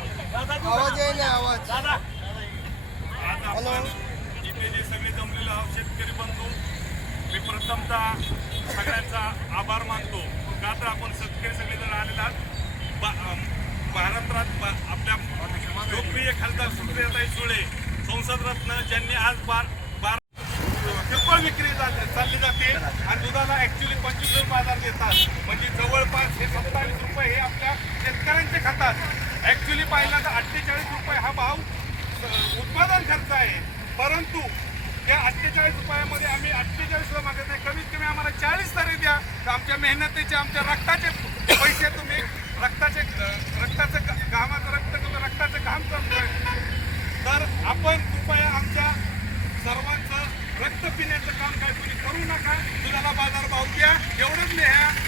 आवाज आहे ना आवाज जे सगळे जमलेले आहोत शेतकरी बंधू मी प्रथमतः सगळ्यांचा आभार मानतो. का तर आपण शेतकरी सगळेजण आलेला आहात? लोकप्रिय खासदार सुप्रियाताई सुळे संसद रत्न ज्यांनी आज बार बार किरकोळ विक्री चालली जाते आणि दुधाला ऍक्च्युली पंचवीस रुपये बाजार देतात. म्हणजे जवळपास हे सत्तावीस रुपये हे आपल्या शेतकऱ्यांचे खातात. ऍक्च्युली पाहिला तर अठ्ठेचाळीस रुपये हा भाव उत्पादन खर्च आहे. परंतु त्या अठ्ठेचाळीस रुपयामध्ये आम्ही अठ्ठेचाळीस रुपये मागत नाही. कमीत कमी आम्हाला चाळीस तरी द्या. तर आमच्या मेहनतीचे आमच्या रक्ताचे द्या एवढंच लिहा